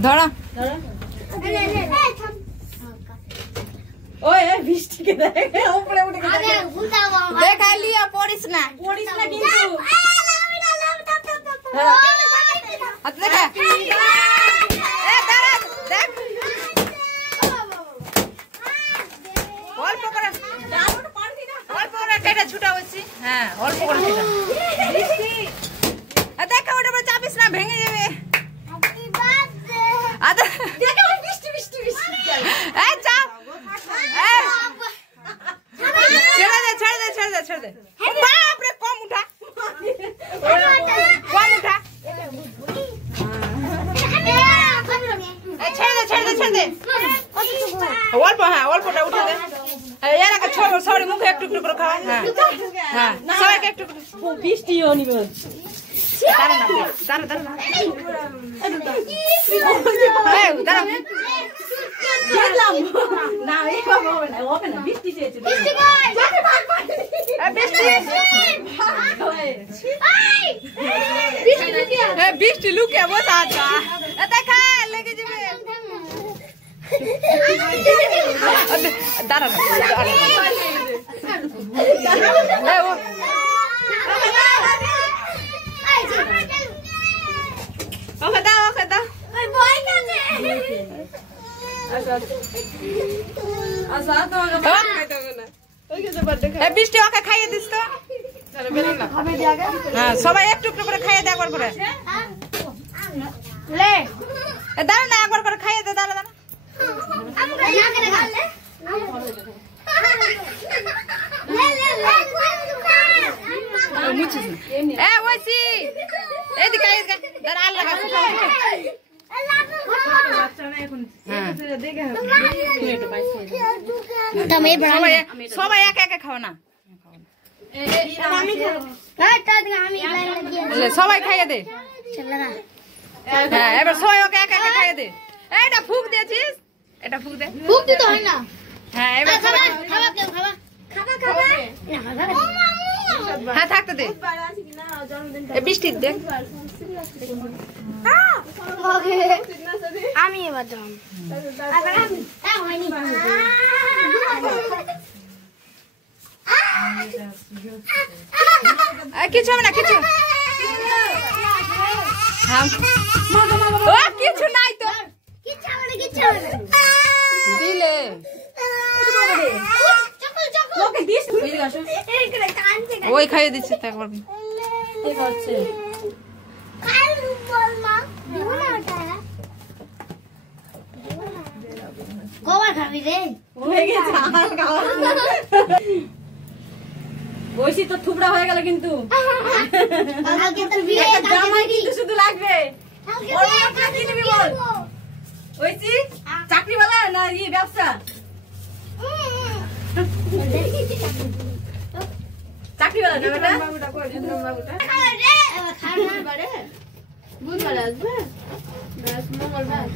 ধরো ওই বৃষ্টিকে দেখে উপরে উঠে গেছে দেখাই লিয়া পড়িস না কিন্তু হাত দেখা এ দাঁড়া দেখ অল্প করে অল্প করে কেটে ছুটা হচ্ছে হ্যাঁ অল্প করে কেটে দেখা ওটা বলে চাপিস না ভেঙে যাবে আচ্ছা দেখো বৃষ্টি বৃষ্টি বৃষ্টি এই চাপ ছেড়ে দে বাপ রে কম উঠা ছেড়ে দে অল্প হ্যাঁ অল্পটা উঠে দে এলাকা সরি মুখে একটু একটু করে খাওয়া হ্যাঁ হ্যাঁ সবাইকে একটু বৃষ্টিও নিবে দাঁড়া না এইভাবে হবে না বৃষ্টি চেয়েছে বৃষ্টি লুকে বসা দেখা লেগে যাবে দাঁড়া ওকে দাও বৃষ্টি ওকে খাইয়ে দিস তো হ্যাঁ সবাই একটু একটু করে খাইয়ে দে একবার করে দাঁড়া না একবার করে খাইয়ে দে দাঁড়া সবাই একা একা খাও না সবাই খাইয়ে দে হ্যাঁ এবার সবাই ওকে একা একা খাইয়ে দে এটা ফুক দিয়েছিস এটা ফুক দে ফুক দিতে হয় না হ্যাঁ এবার খাবা হ্যাঁ থাকতে দে বৃষ্টি দেখ আমি এবার যাম কিছু হবে না কিছু কিছু নাই তো দিলে ওই খাইয়ে দিচ্ছে তো একবার কবার খাবি রে বসি তো থুবড়া হয়ে গেল কিন্তু শুধু লাগবে চাকরিওয়ালা না ব্যবসা চাকরিওয়ালা না বেটা বুধবার আসবে মঙ্গলবার